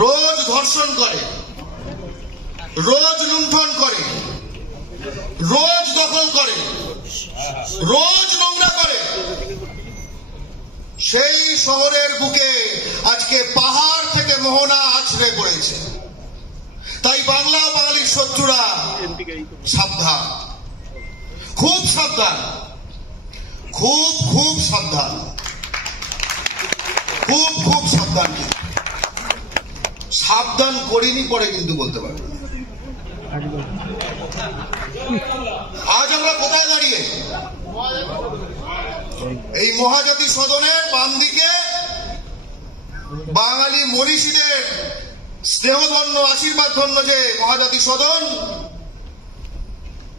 রোজ ধর্ষণ করে, রোজ লুণ্ঠন করে, রোজ দখল করে, রোজ নোংরা করে, সেই শহরের বুকে আজকে পাহাড় থেকে মোহনা আছড়ে পড়েছে। তাই বাংলা ও বাঙালির শত্রুরা সাবধান, খুব সাবধান, খুব খুব সাবধান, খুব খুব সাবধান। সাবধান করিনি পরে কিন্তু বলতে পারবো। আজ আমরা কোথায় দাঁড়িয়ে? এই মহাজাতি সদনের বাম দিকে বাঙালি মনীষীদের স্নেহধন্য আশীর্বাদ ধন্য যে মহাজাতি সদন,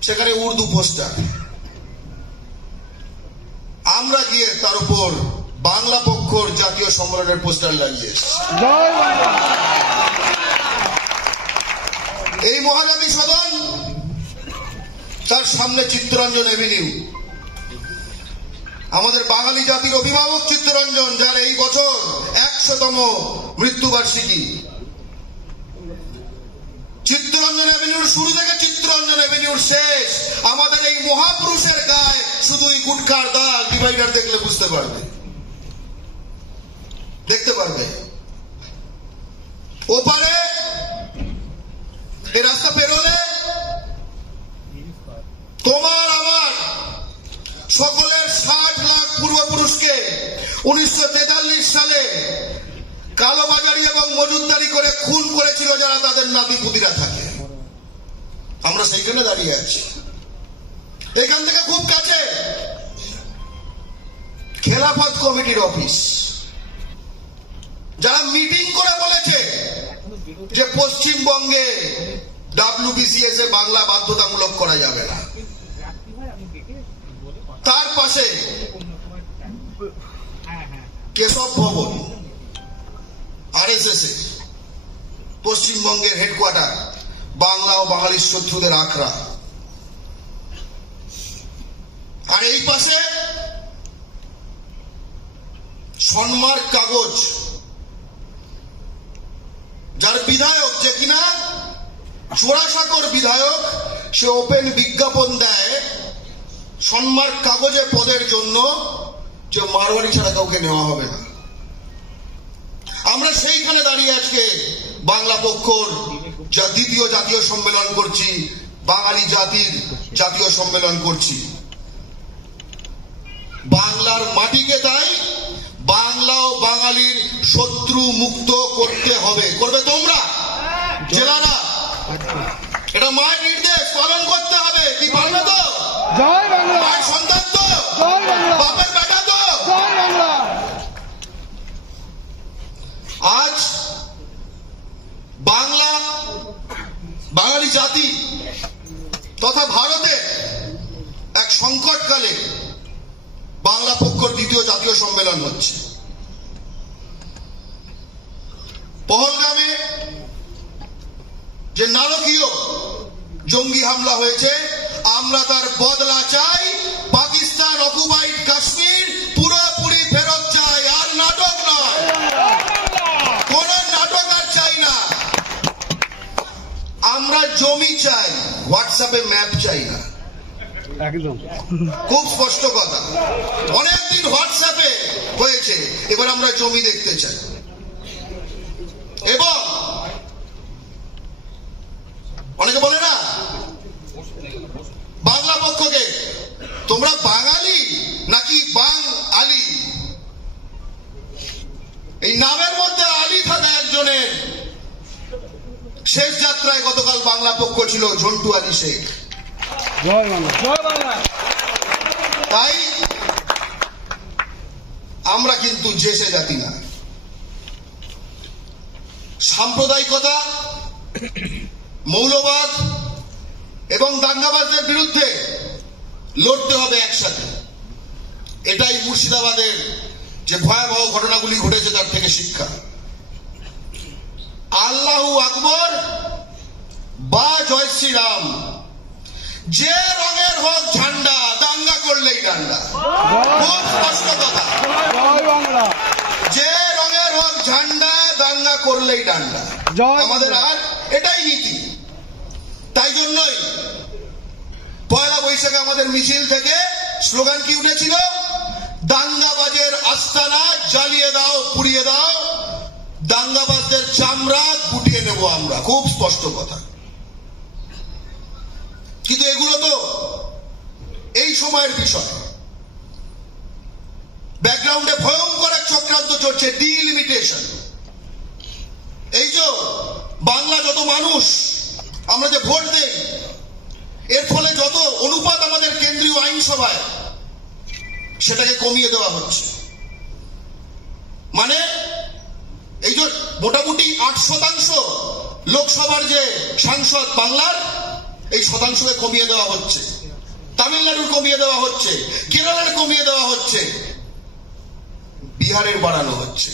সেখানে উর্দু পোস্টার। আমরা গিয়ে তার উপর বাংলা পক্ষর জাতীয় সম্মেলনের পোস্টার লাগিয়ে এই মহাজাতি সদন, তার সামনে চিত্তরঞ্জন এভিনিউ, আমাদের বাঙালি জাতির অভিভাবক চিত্তরঞ্জন, যার এই বছর 100তম মৃত্যুবার্ষিকী। চিত্তরঞ্জন এভিনিউর শুরু থেকে চিত্তরঞ্জন এভিনিউর শেষ, আমাদের এই মহাপুরুষের গায়ে শুধুই গুটখার দাগ। ডিভাইডার দেখলে বুঝতে পারবে, দেখতে পারবে। ওপারে এই রাস্তা পেরোলে তোমার আমার সকলের 60 লাখ পূর্বপুরুষকে 1943 সালে কালোবাজারি এবং মজুদদারি করে খুন করেছিল যারা, তাদের নাতি পুতিরা থাকে। আমরা সেইখানে দাঁড়িয়ে আছি। এখান থেকে খুব কাছে খেলাফত কমিটির অফিস, যারা মিটিং করে বলেছে যে পশ্চিমবঙ্গে WBCS এ বাংলা বাধ্যতামূলক করা যাবে না। তার পাশে কেশব ভবন, RSS পশ্চিমবঙ্গের হেডকোয়ার্টার, বাংলা ও বাঙালির শত্রুদের আখড়া। আর এই পাশে সন্মার্ক কাগজ, যার বিধায়ক, যে কিনা জোড়াসাঁকোর বিধায়ক, সে ওপেন বিজ্ঞাপন দেয় সন্মার্ক কাগজে পদের জন্য যে মারওয়ারি ছাড়া কাউকে নেওয়া হবে না। আমরা সেইখানে দাঁড়িয়ে আজকে বাংলা পক্ষর যা দ্বিতীয় জাতীয় সম্মেলন করছি, বাঙালি জাতির জাতীয় সম্মেলন করছি। বাংলার মাটিকে তাই বাংলা ও বাঙালির শত্রু মুক্ত করতে হবে। করবে তোমরা জেলারা, এটা মায়ের নির্দেশ পালন করতে হবে। কি পারবে তো? জয় বাংলা। মায়ের সন্তান তো, জয় বাংলা। বাপের বেটা তো। জয় বাংলা। আজ বাংলা, বাঙালি জাতি তথা ভারতে এক সংকটকালে বাংলা পক্ষর দ্বিতীয় জাতীয় সম্মেলন হচ্ছে। পহলগামে যে নারকীয় জঙ্গি হামলা হয়েছে, আমরা তার বদলা চাই। পাকিস্তান অকুপাইড কাশ্মীর পুরোপুরি ফেরত চাই, আর নাটক নয়, কোন নাটক আর চাই না। আমরা জমি চাই, হোয়াটসঅ্যাপে ম্যাপ চাই না। একদম খুব স্পষ্ট কথা। অনেকদিন হোয়াটসঅ্যাপে হয়েছে, এবার আমরা জমি দেখতে চাই। এবং অনেকে বলে না বাংলা পক্ষকে, তোমরা বাঙালি নাকি বাঙালি? এই নামের মধ্যে আলী থাকা একজনের শেষ যাত্রায় গতকাল বাংলা পক্ষ ছিল ঝন্টু আলী শেখ। জয় বাংলা। জয় বাংলা। তাই আমরা কিন্তু জেসে জাতি না। সাম্প্রদায়িকতা, মৌলবাদ এবং দাঙ্গাবাজদের বিরুদ্ধে লড়তে হবে একসাথে। এটাই মুর্শিদাবাদের যে ভয়াবহ ঘটনাগুলি ঘটেছে তার থেকে শিক্ষা। আল্লাহু আকবর বা জয় শ্রীরাম, যে রঙের হোক ঝান্ডা, দাঙ্গা করলেই ডান্ডা। খুব স্পষ্ট কথা। জয় বাংলা। যে রঙের হোক ঝান্ডা, দাঙ্গা করলে করলেই ডান্ডা। জয় আমাদের আর এটাই নীতি। তাই জন্যই পয়লা বৈশাখে আমাদের মিছিল থেকে স্লোগান কি উঠেছিল? দাঙ্গাবাজের আস্তানা জ্বালিয়ে দাও, পুড়িয়ে দাও, দাঙ্গাবাজদের চামড়া গুটিয়ে নেব আমরা। খুব স্পষ্ট কথা। কিন্তু এগুলো তো এই সময়ের বিষয়। ব্যাকগ্রাউন্ডে ভয়ঙ্কর এক চক্রান্ত চলছে, ডিলিমিটেশন। এই যে বাংলা যত মানুষ আমরা যে ভোট দেই, এর ফলে যত অনুপাত আমাদের কেন্দ্রীয় আইনসভায়, সেটাকে কমিয়ে দেওয়া হচ্ছে। মানে এই যে মোটামুটি 8% লোকসভার যে সাংসদ বাংলার, এই শতাংশকে কমিয়ে দেওয়া হচ্ছে। তামিলনাড়ুর কমিয়ে দেওয়া হচ্ছে, কেরলের কমিয়ে দেওয়া হচ্ছে, বিহারের বাড়ানো হচ্ছে,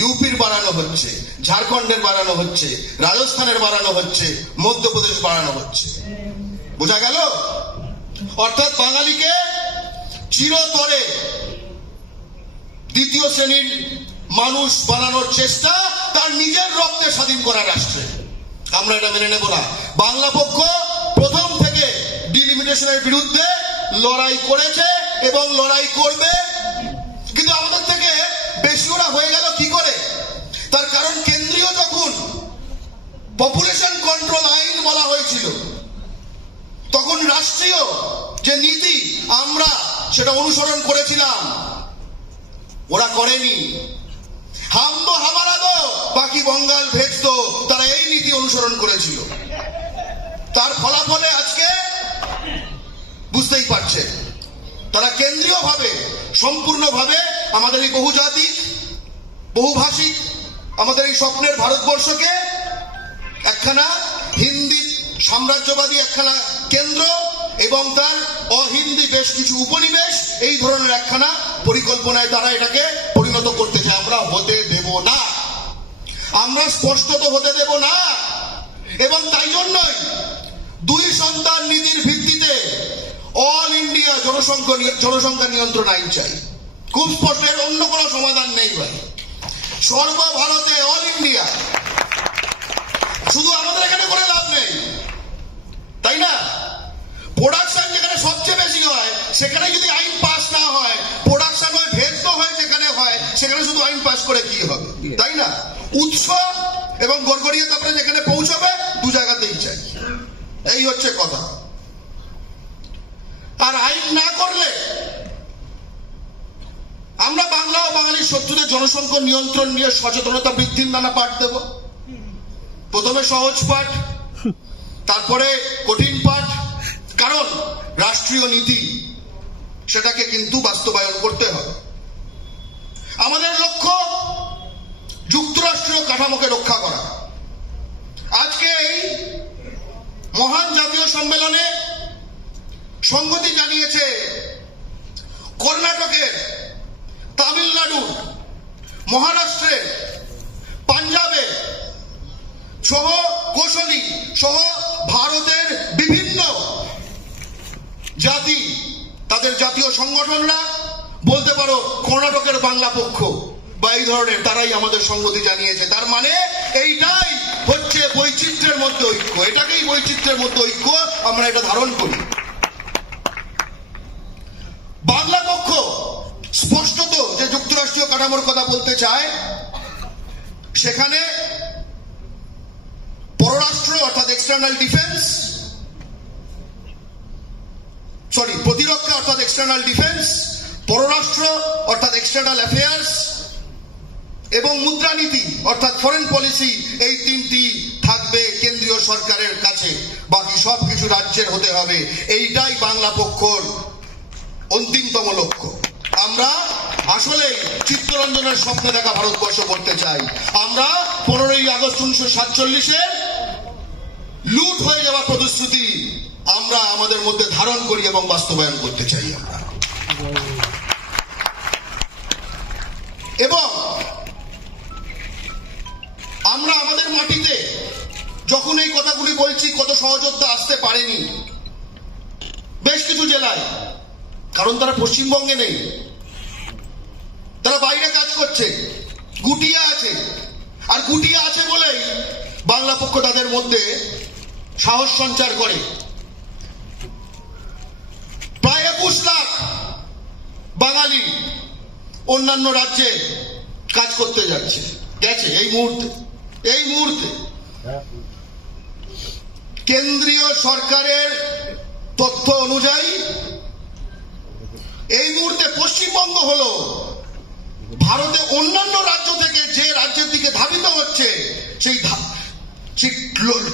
ইউপির বাড়ানো হচ্ছে, ঝাড়খণ্ডের বাড়ানো হচ্ছে, রাজস্থানের বাড়ানো হচ্ছে, মধ্যপ্রদেশ বাড়ানো হচ্ছে। বোঝা গেল? অর্থাৎ বাঙালিকে চিরতরে দ্বিতীয় শ্রেণীর মানুষ বানানোর চেষ্টা তার নিজের রক্তে স্বাধীন করা রাষ্ট্রে। আমরা এটা মেনে নেব না। বাংলা পক্ষ প্রথম থেকে ডিলিমিটেশনের বিরুদ্ধে লড়াই করেছে এবং লড়াই করবে। কিন্তু আমাদের থেকে বেশি ওরা হয়ে গেল কি করে? তার কারণ কেন্দ্রীয় যখন পপুলেশন কন্ট্রোল আইন বলা হয়েছিল, তখন রাষ্ট্রীয় যে নীতি আমরা সেটা অনুসরণ করেছিলাম, ওরা করেনি। হাম দো হামারা দো, বাকি বঙ্গাল ভেজ দো, তারা এই নীতি অনুসরণ করেছিল। তার ফলাফলে আজকে বুঝতেই পারছে তারা কেন্দ্রীয়ভাবে সম্পূর্ণভাবে আমাদের এই বহুজাতিক বহুভাষিক আমাদের এই স্বপ্নের ভারতবর্ষকে একখানা হিন্দি সাম্রাজ্যবাদী একখানা কেন্দ্র এবং তার অহিন্দি বেশ কিছু উপনিবেশ, এই ধরনের একখানা পরিকল্পনায় তারা এটাকে পরিণত করতে চায়। আমরা হতে দেব না, আমরা স্পষ্টত হতে দেব না। এবং তাই জন্যই 2 সন্তান নীতির ভিত্তিতে অল ইন্ডিয়া জনসংখ্যা নিয়ন্ত্রণ আইন চাই। খুব স্পষ্ট, এর অন্য কোনো সমাধান নেই ভাই। সর্বভারতে অল ইন্ডিয়া, শুধু আমাদের এখানে করে লাভ নেই, তাই না? প্রোডাকশন যেখানে সবচেয়ে বেশি হয় সেখানে যদি আইন পাস না হয়, প্রোডাকশন হয় ভেদ্য হয় যেখানে হয়, সেখানে শুধু আইন পাস করে কি হবে, তাই না? উৎস এবং গড়গড়িয়ে তারপরে যেখানে পৌঁছবে, 2 জায়গাতেই চাই। এই হচ্ছে কথা। আর আইন না করলে আমরা বাংলা ও বাঙালির শত্রুদের জনসংখ্যা নিয়ন্ত্রণ নিয়ে সচেতনতা বৃদ্ধির নানা পাঠ দেব। প্রথমে সহজ পাঠ, তারপরে কঠিন পাঠ। কারণ রাষ্ট্রীয় নীতি সেটাকে কিন্তু বাস্তবায়ন করতে হবে। আমাদের লক্ষ্য যুক্তরাষ্ট্রীয় কাঠামোকে রক্ষা করা। আজকে এই মহান জাতীয় সম্মেলনে সংহতি জানিয়েছে কর্ণাটকের, তামিলনাড়ুর, মহারাষ্ট্রের, পাঞ্জাবের সহ কৌশলী সহ ভারতের বিভিন্ন জাতি, তাদের জাতীয় সংগঠনরা, বলতে পারো কর্ণাটকের বাংলা পক্ষ বা এই ধরনের, তারাই আমাদের সংগতি জানিয়েছে। তার মানে এইটাই হচ্ছে বৈচিত্র্যের মধ্যে ঐক্য। এটাকেই বৈচিত্র্যের মধ্যে ঐক্য আমরা এটা ধারণ করি। বাংলা পক্ষ স্পষ্টত যে যুক্তরাষ্ট্রীয় কাঠামোর কথা বলতে চায়, সেখানে পররাষ্ট্র অর্থাৎ এক্সটার্নাল ডিফেন্স, প্রতিরক্ষা অর্থাৎ এক্সটার্নাল ডিফেন্স, পররাষ্ট্র অর্থাৎ এক্সটার্নাল অ্যাফেয়ার্স এবং মুদ্রানীতি অর্থাৎ ফরেন পলিসি, এই 3টি থাকবে কেন্দ্রীয় সরকারের কাছে, বাকি সবকিছু রাজ্যের হতে হবে। এইটাই বাংলা পক্ষর অন্তিমতম লক্ষ্য। আমরা আসলে চিত্তরঞ্জনের স্বপ্ন দেখা ভারতবর্ষ করতে চাই। আমরা 15ই আগস্ট 1947-এর লুট হয়ে যাওয়া প্রতিশ্রুতি আমরা আমাদের মধ্যে ধারণ করি এবং বাস্তবায়ন করতে চাই। এবং আমরা আমাদের মাটিতে যখন এই কথাগুলি বলছি, কত সহযোদ্ধা আসতে পারেনি বেশ কিছু জেলায়, কারণ তারা পশ্চিমবঙ্গে নেই, তারা বাইরে কাজ করছে, গুটিয়ে আছে। আর গুটিয়ে আছে বলেই বাংলা পক্ষ তাদের মধ্যে সাহস সঞ্চার করে। প্রায় 21 লাখ বাঙালি অন্যান্য রাজ্যে কাজ করতে গেছে এই মুহূর্তে কেন্দ্রীয় সরকারের তথ্য অনুযায়ী এই মুহূর্তে পশ্চিমবঙ্গ হলো ভারতে অন্যান্য রাজ্য থেকে যে রাজ্যের দিকে ধাবিত হচ্ছে সেই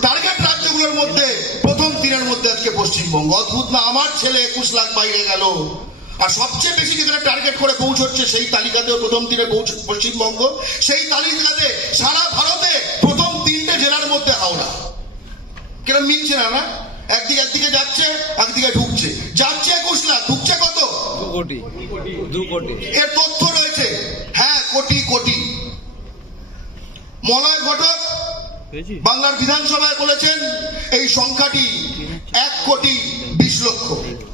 টার্গেট রাজ্যগুলোর মধ্যে প্রথম 3-এর মধ্যে আজকে পশ্চিমবঙ্গ। অদ্ভুত না? আমার ছেলে 21 লাখ বাইরে গেল, আর সবচেয়ে বেশি যেখানে টার্গেট করে পৌঁছচ্ছে সেই তালিকাতেও প্রথম 3-এ পশ্চিমবঙ্গ। সেই তালিকাতে সারা ভারতে প্রথম 3টে জেলার মধ্যে হাওড়া। কেন মিলছে না? না, একদিকে যাচ্ছে, একদিকে ঢুকছে। যাচ্ছে 21 লাখ, ঢুকছে কত? 2 কোটি। এর তথ্য রয়েছে। হ্যাঁ, কোটি। মলয় ঘটক বাংলার বিধানসভায় বলেছেন এই সংখ্যাটি 1,20,00,000।